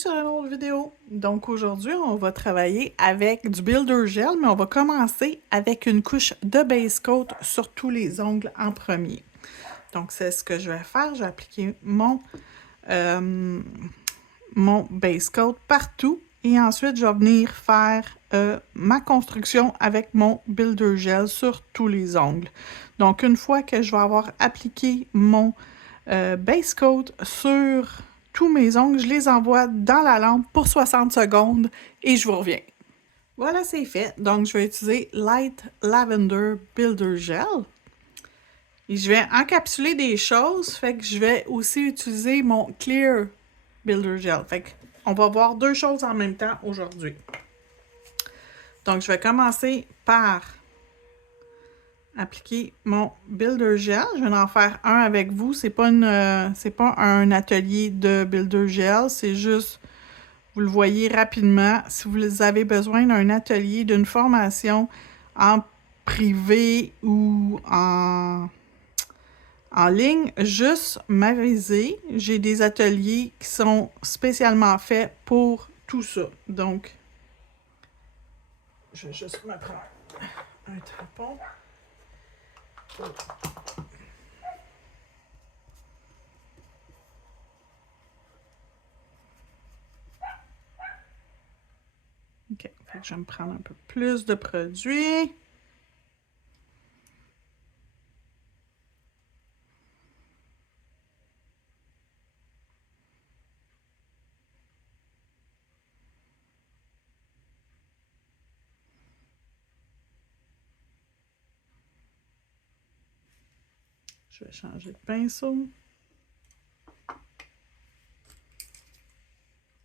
sur une autre vidéo. Donc aujourd'hui, on va travailler avec du Builder Gel, mais on va commencer avec une couche de base coat sur tous les ongles en premier. Donc c'est ce que je vais faire. Je vais appliquer mon base coat partout et ensuite je vais venir faire ma construction avec mon Builder Gel sur tous les ongles. Donc une fois que je vais avoir appliqué mon base coat sur tous mes ongles, je les envoie dans la lampe pour 60 secondes et je vous reviens. Voilà, c'est fait. Donc, je vais utiliser Light Lavender Builder Gel. Et je vais encapsuler des choses, fait que je vais aussi utiliser mon Clear Builder Gel. Fait qu'on va voir deux choses en même temps aujourd'hui. Donc, je vais commencer par appliquer mon Builder Gel. Je vais en faire un avec vous. C'est pas un atelier de Builder Gel, c'est juste, vous le voyez rapidement. Si vous avez besoin d'un atelier, d'une formation en privé ou en ligne, juste m'aviser. J'ai des ateliers qui sont spécialement faits pour tout ça. Donc, je vais juste me prendre un tampon. OK, fait que je vais me prendre un peu plus de produit. Je vais changer de pinceau.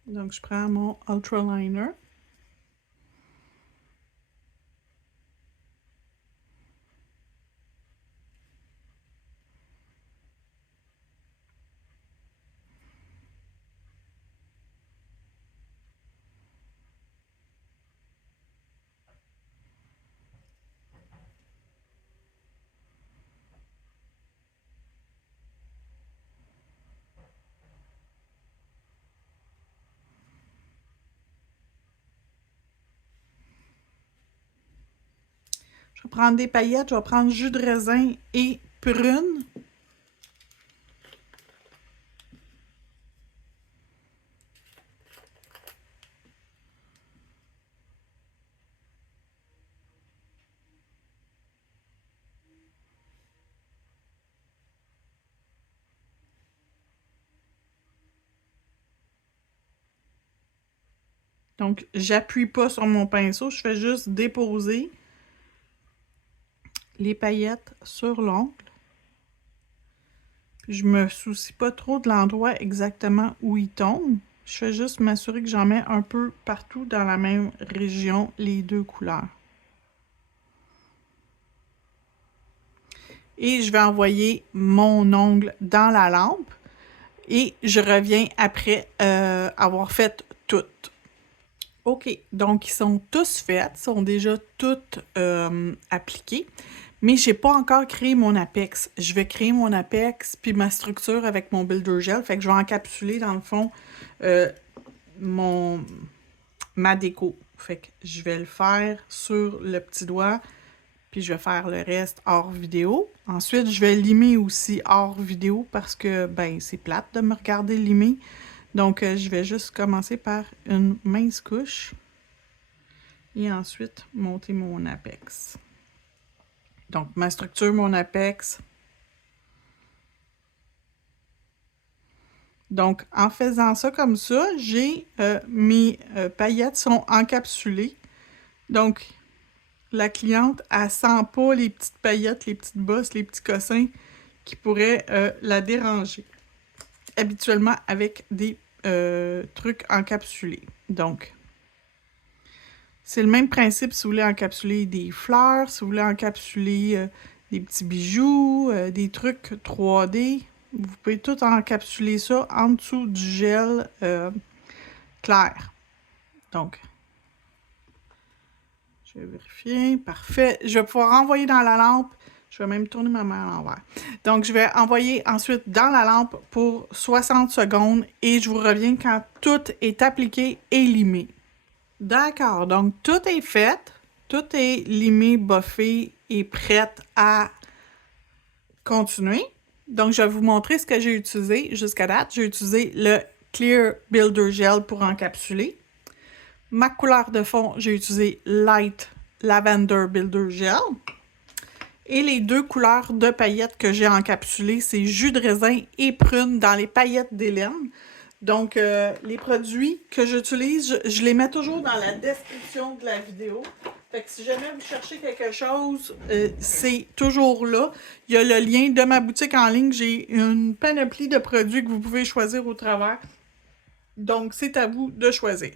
Donc, je prends mon Ultra Liner. Je vais prendre des paillettes, je vais prendre jus de raisin et prune. Donc, j'appuie pas sur mon pinceau, je fais juste déposer les paillettes sur l'ongle. Je me soucie pas trop de l'endroit exactement où ils tombent. Je fais juste m'assurer que j'en mets un peu partout dans la même région, les deux couleurs. Et je vais envoyer mon ongle dans la lampe. Et je reviens après avoir fait toutes. OK, donc ils sont tous faits, sont déjà toutes appliquées, mais j'ai pas encore créé mon apex. Je vais créer mon apex puis ma structure avec mon Builder Gel, fait que je vais encapsuler dans le fond ma déco. Fait que je vais le faire sur le petit doigt, puis je vais faire le reste hors vidéo. Ensuite, je vais limer aussi hors vidéo parce que, ben, c'est plate de me regarder limer. Donc, je vais juste commencer par une mince couche et ensuite monter mon apex. Donc, ma structure, mon apex. Donc, en faisant ça comme ça, j'ai mes paillettes sont encapsulées. Donc, la cliente, elle sent pas les petites paillettes, les petites bosses, les petits cossins qui pourraient la déranger. Habituellement avec des trucs encapsulés. Donc, c'est le même principe si vous voulez encapsuler des fleurs, si vous voulez encapsuler des petits bijoux, des trucs 3D. Vous pouvez tout encapsuler ça en dessous du gel clair. Donc, je vais vérifier. Parfait. Je vais pouvoir envoyer dans la lampe. Je vais même tourner ma main à l'envers. Donc, je vais envoyer ensuite dans la lampe pour 60 secondes et je vous reviens quand tout est appliqué et limé. D'accord, donc tout est fait, tout est limé, buffé et prêt à continuer. Donc, je vais vous montrer ce que j'ai utilisé jusqu'à date. J'ai utilisé le Clear Builder Gel pour encapsuler. Ma couleur de fond, j'ai utilisé Light Lavender Builder Gel. Et les deux couleurs de paillettes que j'ai encapsulées, c'est jus de raisin et prune dans les paillettes d'Hélène. Donc, les produits que j'utilise, je les mets toujours dans la description de la vidéo. Fait que si jamais vous cherchez quelque chose, c'est toujours là. Il y a le lien de ma boutique en ligne. J'ai une panoplie de produits que vous pouvez choisir au travers. Donc, c'est à vous de choisir.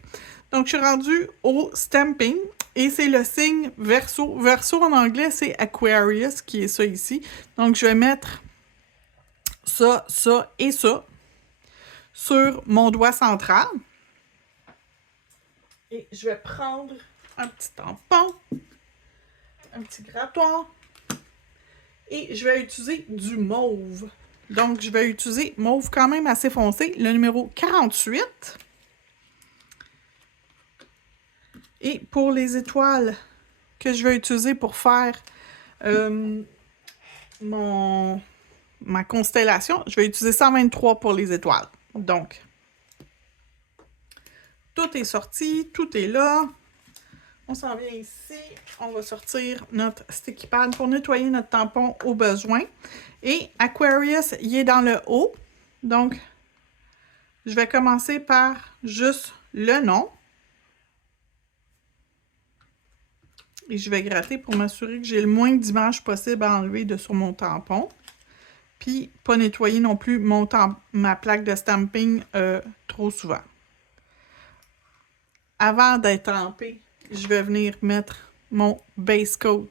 Donc, je suis rendue au stamping et c'est le signe Verseau. Verseau en anglais, c'est Aquarius qui est ça ici. Donc, je vais mettre ça, ça et ça sur mon doigt central. Et je vais prendre un petit tampon, un petit grattoir et je vais utiliser du mauve. Donc, je vais utiliser mauve quand même assez foncé, le numéro 48. Et pour les étoiles que je vais utiliser pour faire ma constellation, je vais utiliser 123 pour les étoiles. Donc, tout est sorti, tout est là. On s'en vient ici. On va sortir notre sticky pad pour nettoyer notre tampon au besoin. Et Aquarius, il est dans le haut. Donc, je vais commencer par juste le nom. Et je vais gratter pour m'assurer que j'ai le moins d'images possible à enlever de sur mon tampon. Puis, pas nettoyer non plus ma plaque de stamping trop souvent. Avant d'être trempé, je vais venir mettre mon base coat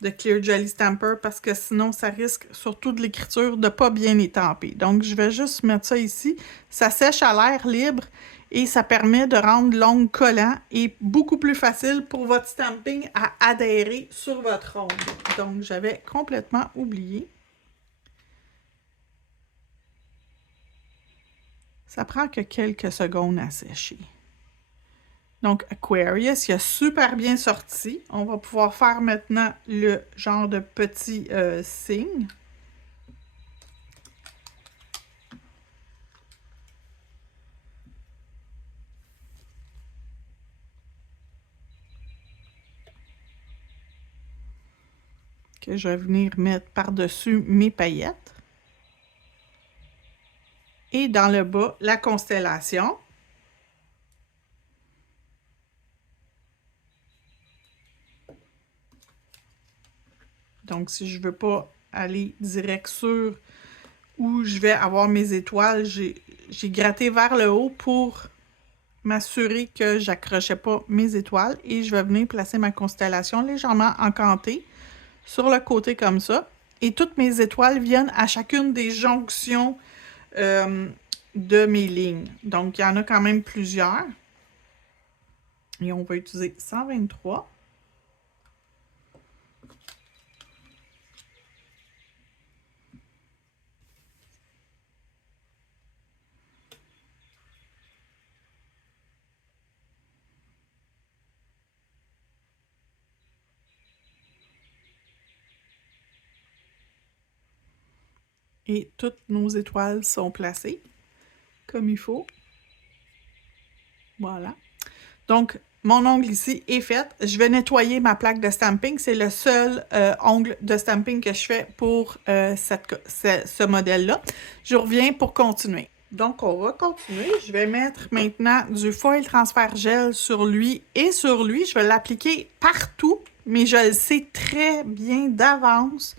de Clear Jelly Stamper parce que sinon, ça risque, surtout de l'écriture, de ne pas bien étamper. Donc, je vais juste mettre ça ici. Ça sèche à l'air libre et ça permet de rendre l'ongle collant et beaucoup plus facile pour votre stamping à adhérer sur votre ongle. Donc, j'avais complètement oublié. Ça prend que quelques secondes à sécher. Donc, Aquarius, il a super bien sorti. On va pouvoir faire maintenant le genre de petit signe. Que je vais venir mettre par-dessus mes paillettes. Et dans le bas, la constellation. Donc, si je ne veux pas aller direct sur où je vais avoir mes étoiles, j'ai gratté vers le haut pour m'assurer que je n'accrochais pas mes étoiles. Et je vais venir placer ma constellation légèrement encantée sur le côté comme ça. Et toutes mes étoiles viennent à chacune des jonctions de mes lignes. Donc, il y en a quand même plusieurs. Et on va utiliser 123. Et toutes nos étoiles sont placées comme il faut. Voilà. Donc, mon ongle ici est fait. Je vais nettoyer ma plaque de stamping. C'est le seul ongle de stamping que je fais pour ce modèle-là. Je reviens pour continuer. Donc, on va continuer. Je vais mettre maintenant du foil transfert gel sur lui et sur lui. Je vais l'appliquer partout, mais je le sais très bien d'avance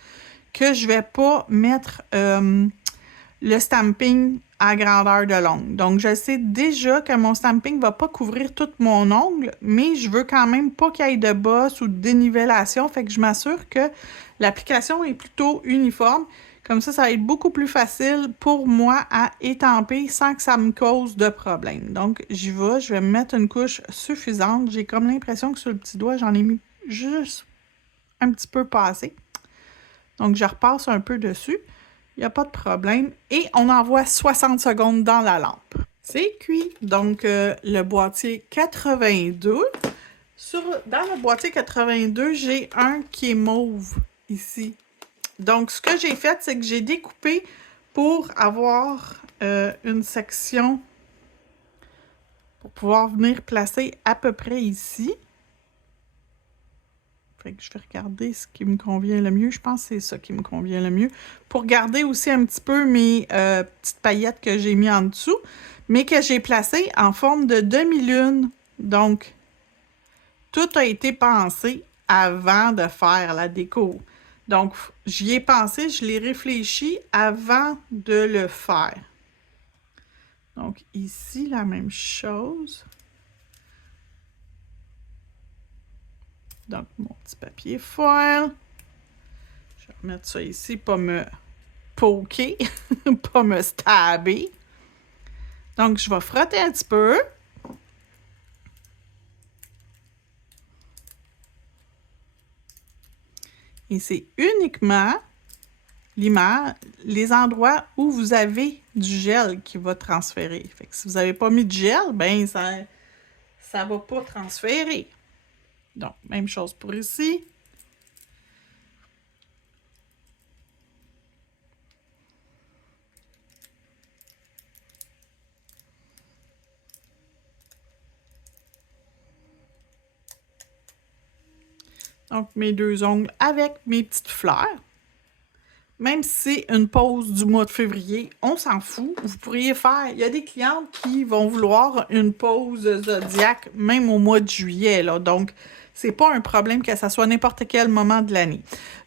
que je ne vais pas mettre le stamping à grandeur de l'ongle. Donc, je sais déjà que mon stamping ne va pas couvrir tout mon ongle, mais je veux quand même pas qu'il y ait de bosse ou de dénivellation. Fait que je m'assure que l'application est plutôt uniforme. Comme ça va être beaucoup plus facile pour moi à étamper sans que ça me cause de problème. Donc, j'y vais. Je vais me mettre une couche suffisante. J'ai comme l'impression que sur le petit doigt, j'en ai mis juste un petit peu passé. Donc, je repasse un peu dessus. Il n'y a pas de problème. Et on envoie 60 secondes dans la lampe. C'est cuit. Donc, le boîtier 82. Dans le boîtier 82, j'ai un qui est mauve ici. Donc, ce que j'ai fait, c'est que j'ai découpé pour avoir une section pour pouvoir venir placer à peu près ici. Fait que je vais regarder ce qui me convient le mieux. Je pense que c'est ça qui me convient le mieux. Pour garder aussi un petit peu mes petites paillettes que j'ai mis en dessous, mais que j'ai placées en forme de demi-lune. Donc, tout a été pensé avant de faire la déco. Donc, j'y ai pensé, je l'ai réfléchi avant de le faire. Donc, ici, la même chose. Donc, mon petit papier foil. Je vais remettre ça ici, pas me poker, pas me stabber. Donc, je vais frotter un petit peu. Et c'est uniquement les endroits où vous avez du gel qui va transférer. Fait que si vous n'avez pas mis de gel, ben ça ne va pas transférer. Donc, même chose pour ici. Donc, mes deux ongles avec mes petites fleurs. Même si c'est une pause du mois de février, on s'en fout. Vous pourriez faire... Il y a des clientes qui vont vouloir une pause zodiaque même au mois de juillet. Là. Donc, c'est pas un problème que ça soit n'importe quel moment de l'année.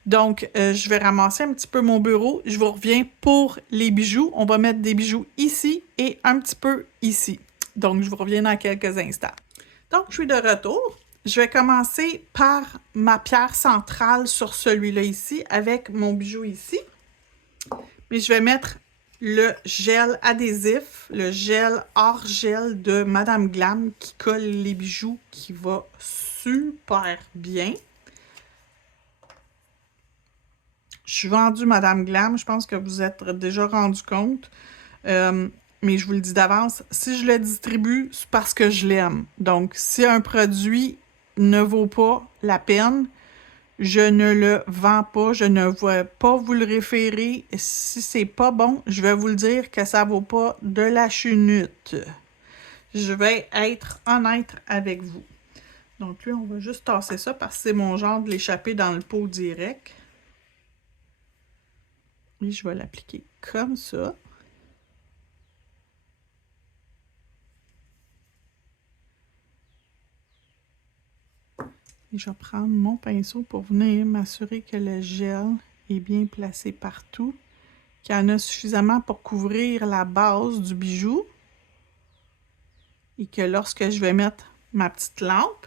Donc, je vais ramasser un petit peu mon bureau. Je vous reviens pour les bijoux. On va mettre des bijoux ici et un petit peu ici. Donc, je vous reviens dans quelques instants. Donc, je suis de retour. Je vais commencer par ma pierre centrale sur celui-là ici, avec mon bijou ici. Mais je vais mettre le gel adhésif, le gel hors gel de Madame Glam qui colle les bijoux, qui va super bien. Je suis vendue Madame Glam, je pense que vous êtes déjà rendu compte. Mais je vous le dis d'avance, si je le distribue, c'est parce que je l'aime. Donc, si un produit ne vaut pas la peine, je ne le vends pas, je ne vais pas vous le référer. Si c'est pas bon, je vais vous le dire que ça vaut pas de la chenoute. Je vais être honnête avec vous. Donc là, on va juste tasser ça parce que c'est mon genre de l'échapper dans le pot direct. Et je vais l'appliquer comme ça. Et je vais prendre mon pinceau pour venir m'assurer que le gel est bien placé partout, qu'il y en a suffisamment pour couvrir la base du bijou et que lorsque je vais mettre ma petite lampe,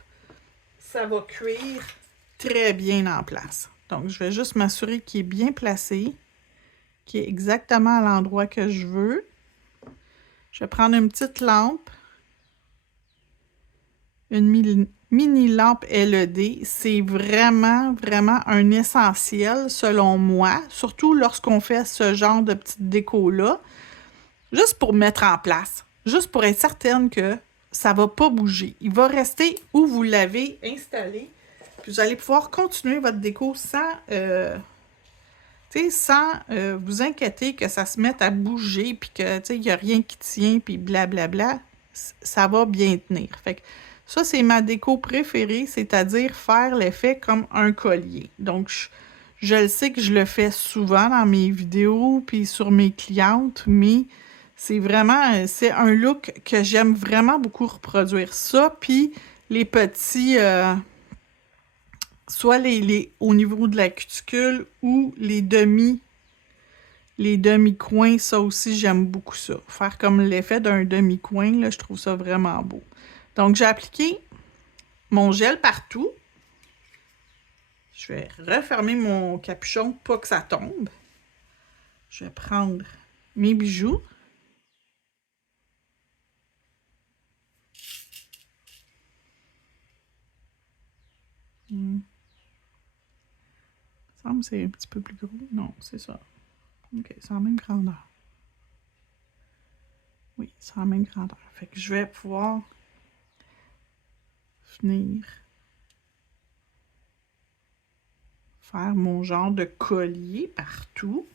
ça va cuire très bien en place. Donc, je vais juste m'assurer qu'il est bien placé, qu'il est exactement à l'endroit que je veux. Je vais prendre une petite lampe, une mini lampe LED. C'est vraiment, vraiment un essentiel selon moi, surtout lorsqu'on fait ce genre de petite déco-là, juste pour mettre en place, juste pour être certaine que ça ne va pas bouger. Il va rester où vous l'avez installé, puis vous allez pouvoir continuer votre déco sans vous inquiéter que ça se mette à bouger, puis que il n'y a rien qui tient, puis blablabla. Ça va bien tenir. Fait que ça, c'est ma déco préférée, c'est-à-dire faire l'effet comme un collier. Donc, je le sais que je le fais souvent dans mes vidéos, puis sur mes clientes, mais c'est vraiment, c'est un look que j'aime vraiment beaucoup reproduire. Ça, puis les petits... soit au niveau de la cuticule ou les demi-coins, ça aussi, j'aime beaucoup ça. Faire comme l'effet d'un demi-coin, là, je trouve ça vraiment beau. Donc, j'ai appliqué mon gel partout. Je vais refermer mon capuchon, pas que ça tombe. Je vais prendre mes bijoux. Il me semble que c'est un petit peu plus gros. Non, c'est ça. OK, c'est la même grandeur. Oui, c'est la même grandeur. Fait que je vais pouvoir venir faire mon genre de collier partout.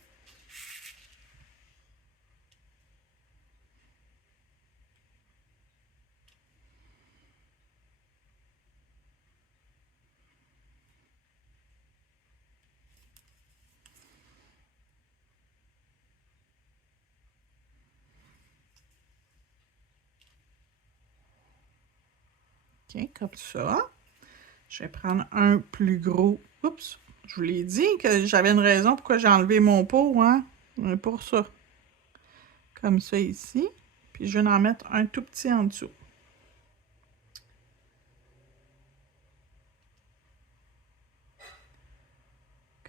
OK, comme ça. Je vais prendre un plus gros. Oups! Je vous l'ai dit que j'avais une raison pourquoi j'ai enlevé mon pot, hein? Pour ça. Comme ça ici. Puis je vais en mettre un tout petit en dessous.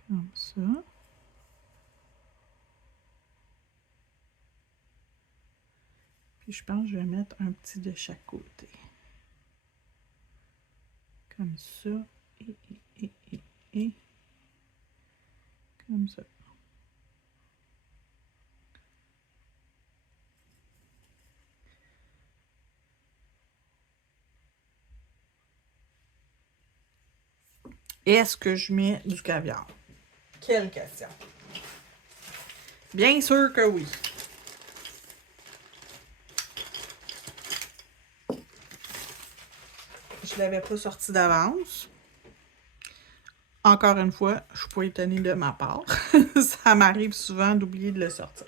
Comme ça. Puis je pense que je vais mettre un petit de chaque côté. Comme ça. Et. Comme ça. Est-ce que je mets du caviar? Quelle question! Bien sûr que oui. Je ne l'avais pas sorti d'avance. Encore une fois, je ne suis pas étonnée de ma part. Ça m'arrive souvent d'oublier de le sortir.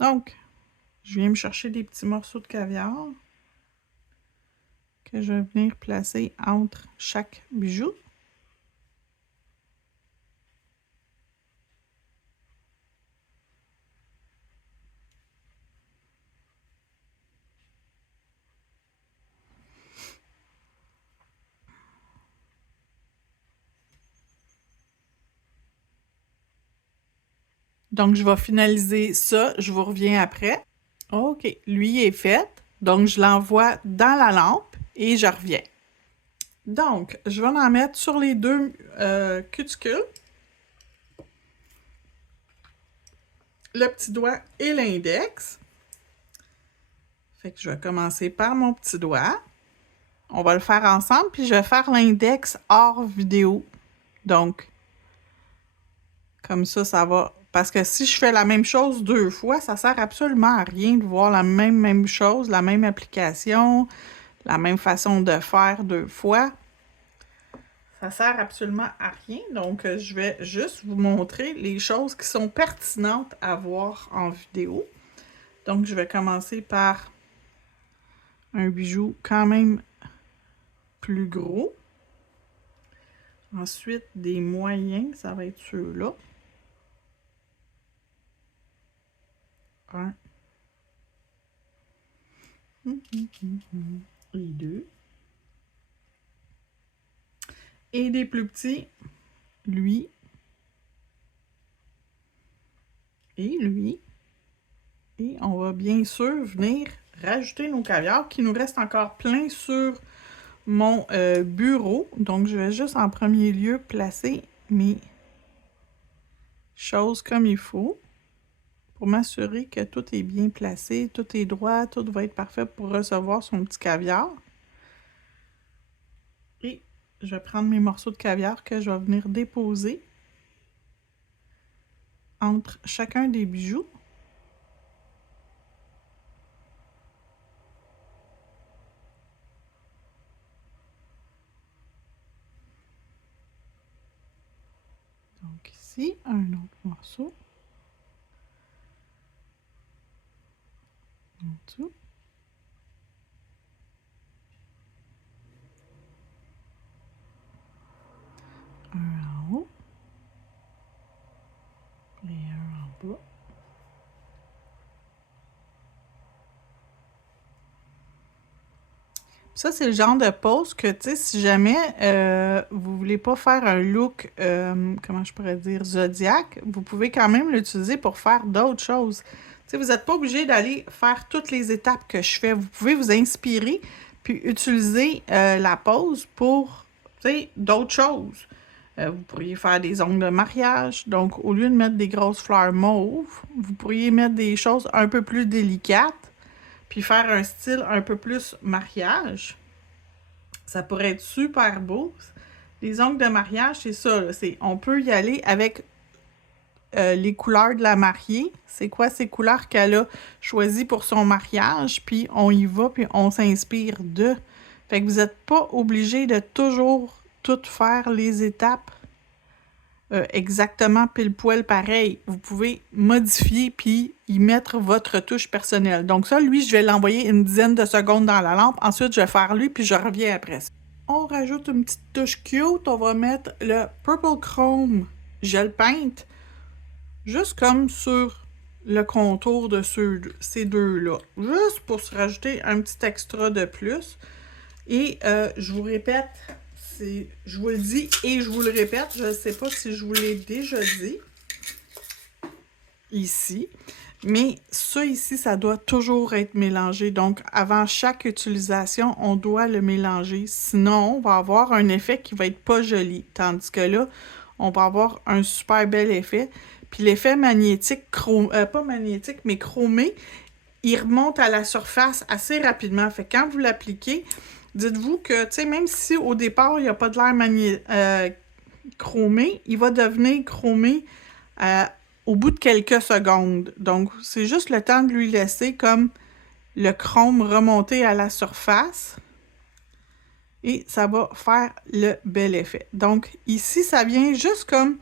Donc, je viens me chercher des petits morceaux de caviar que je vais venir placer entre chaque bijou. Donc, je vais finaliser ça. Je vous reviens après. OK, lui est fait. Donc, je l'envoie dans la lampe et je reviens. Donc, je vais en mettre sur les deux cuticules. Le petit doigt et l'index. Fait que je vais commencer par mon petit doigt. On va le faire ensemble, puis je vais faire l'index hors vidéo. Donc, comme ça va. Parce que si je fais la même chose deux fois, ça sert absolument à rien de voir la même chose, la même application, la même façon de faire deux fois. Ça sert absolument à rien. Donc, je vais juste vous montrer les choses qui sont pertinentes à voir en vidéo. Donc, je vais commencer par un bijou quand même plus gros. Ensuite, des moyens, ça va être ceux-là. Un. Et deux. Et des plus petits, lui. Et lui. Et on va bien sûr venir rajouter nos caviars qui nous reste encore plein sur mon bureau. Donc, je vais juste en premier lieu placer mes choses comme il faut pour m'assurer que tout est bien placé, tout est droit, tout va être parfait pour recevoir son petit caviar. Et je vais prendre mes morceaux de caviar que je vais venir déposer entre chacun des bijoux. Donc ici, un autre morceau. En dessous. Un en haut. Et un en bas. Ça, c'est le genre de pose que, tu sais, si jamais vous voulez pas faire un look, comment je pourrais dire, zodiaque, vous pouvez quand même l'utiliser pour faire d'autres choses. Tu sais, vous n'êtes pas obligé d'aller faire toutes les étapes que je fais. Vous pouvez vous inspirer puis utiliser la pose pour, tu sais, d'autres choses. Vous pourriez faire des ongles de mariage. Donc, au lieu de mettre des grosses fleurs mauves, vous pourriez mettre des choses un peu plus délicates puis faire un style un peu plus mariage. Ça pourrait être super beau. Les ongles de mariage, c'est ça. Là, on peut y aller avec les couleurs de la mariée. C'est quoi ces couleurs qu'elle a choisies pour son mariage? Puis on y va, puis on s'inspire d'eux. Fait que vous n'êtes pas obligé de toujours tout faire les étapes exactement pile poil pareil. Vous pouvez modifier puis y mettre votre touche personnelle. Donc ça, lui, je vais l'envoyer une dizaine de secondes dans la lampe. Ensuite, je vais faire lui puis je reviens après ça. On rajoute une petite touche cute. On va mettre le Purple Chrome Gel Paint juste comme sur le contour de ces deux-là. Juste pour se rajouter un petit extra de plus. Et je vous répète, je vous le dis et je vous le répète, je ne sais pas si je vous l'ai déjà dit ici, mais ça ici, ça doit toujours être mélangé. Donc, avant chaque utilisation, on doit le mélanger. Sinon, on va avoir un effet qui va être pas joli. Tandis que là, on va avoir un super bel effet. Puis l'effet magnétique, pas magnétique, mais chromé, il remonte à la surface assez rapidement. Fait que quand vous l'appliquez, dites-vous que, tu sais, même si au départ, il n'y a pas de l'air chromé, il va devenir chromé au bout de quelques secondes. Donc, c'est juste le temps de lui laisser comme le chrome remonter à la surface et ça va faire le bel effet. Donc, ici, ça vient juste comme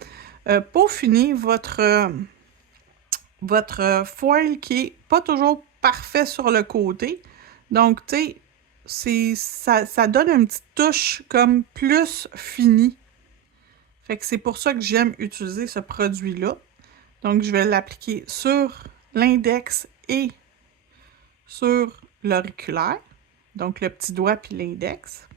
peaufiner votre foil qui est pas toujours parfait sur le côté. Donc, tu sais, ça donne une petite touche comme plus finie. Fait que c'est pour ça que j'aime utiliser ce produit-là. Donc, je vais l'appliquer sur l'index et sur l'auriculaire. Donc, le petit doigt puis l'index.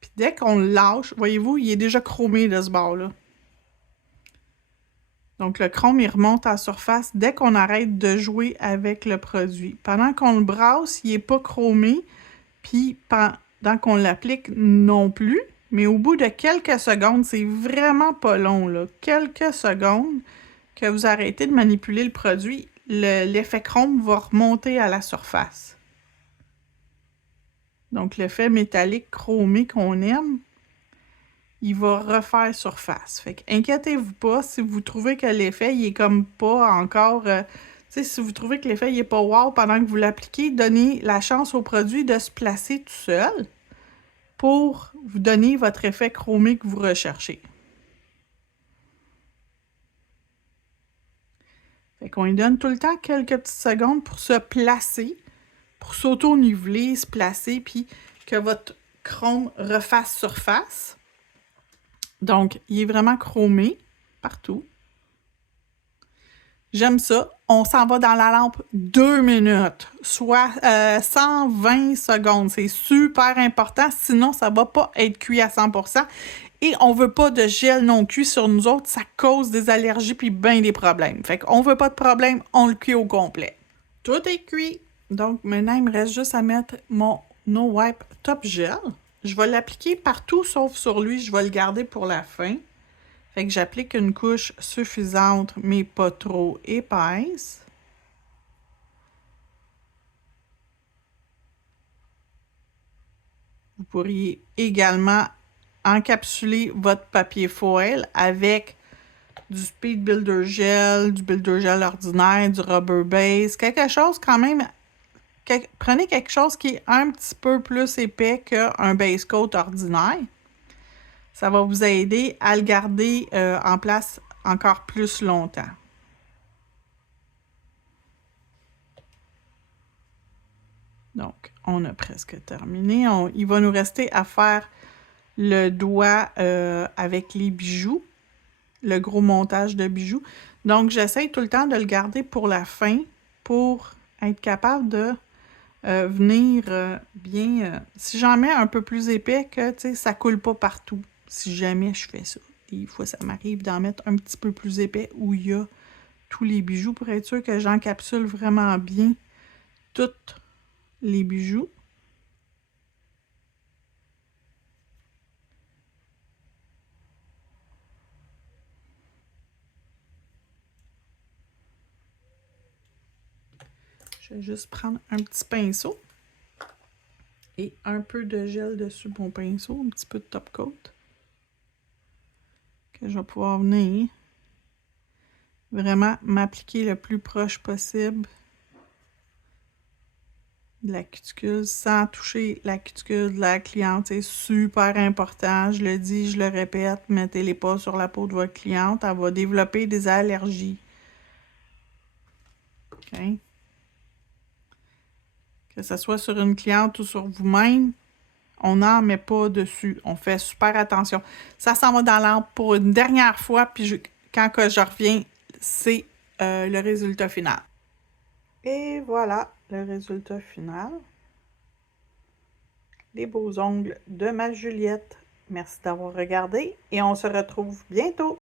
Puis dès qu'on le lâche, voyez-vous, il est déjà chromé de ce bord-là. Donc, le chrome, il remonte à la surface dès qu'on arrête de jouer avec le produit. Pendant qu'on le brasse, il n'est pas chromé, puis pendant qu'on l'applique non plus. Mais au bout de quelques secondes, c'est vraiment pas long, là. Quelques secondes que vous arrêtez de manipuler le produit, l'effet chrome va remonter à la surface. Donc, l'effet métallique chromé qu'on aime, il va refaire surface. Fait que inquiétez-vous pas si vous trouvez que l'effet, il est comme pas encore... tu sais, si vous trouvez que l'effet, il est pas wow pendant que vous l'appliquez, donnez la chance au produit de se placer tout seul pour vous donner votre effet chromé que vous recherchez. Fait qu'on lui donne tout le temps quelques petites secondes pour se placer, pour s'auto-niveler, se placer, puis que votre chrome refasse surface. Donc, il est vraiment chromé partout. J'aime ça. On s'en va dans la lampe 2 minutes, soit 120 secondes. C'est super important, sinon ça ne va pas être cuit à 100%. Et on ne veut pas de gel non cuit sur nous autres, ça cause des allergies puis bien des problèmes. Fait qu'on ne veut pas de problème, on le cuit au complet. Tout est cuit. Donc maintenant, il me reste juste à mettre mon No Wipe Top Gel. Je vais l'appliquer partout sauf sur lui, je vais le garder pour la fin. Fait que j'applique une couche suffisante, mais pas trop épaisse. Vous pourriez également encapsuler votre papier foil avec du Speed Builder Gel, du Builder Gel ordinaire, du Rubber Base, quelque chose quand même... Prenez quelque chose qui est un petit peu plus épais qu'un base coat ordinaire. Ça va vous aider à le garder en place encore plus longtemps. Donc, on a presque terminé. Il va nous rester à faire le doigt avec les bijoux, le gros montage de bijoux. Donc, j'essaye tout le temps de le garder pour la fin pour être capable de venir bien... si j'en mets un peu plus épais, que tu sais, ça coule pas partout. Si jamais je fais ça. Des fois, ça m'arrive d'en mettre un petit peu plus épais où il y a tous les bijoux pour être sûr que j'encapsule vraiment bien tous les bijoux. Je vais juste prendre un petit pinceau et un peu de gel dessus mon pinceau, un petit peu de top coat, que je vais pouvoir venir vraiment m'appliquer le plus proche possible de la cuticule sans toucher la cuticule de la cliente. C'est super important, je le dis, je le répète, mettez-les pas sur la peau de votre cliente, elle va développer des allergies. OK? Que ce soit sur une cliente ou sur vous-même, on n'en met pas dessus. On fait super attention. Ça s'en va dans l'ample pour une dernière fois, puis quand que je reviens, c'est le résultat final. Et voilà le résultat final. Les beaux ongles de ma Juliette. Merci d'avoir regardé et on se retrouve bientôt.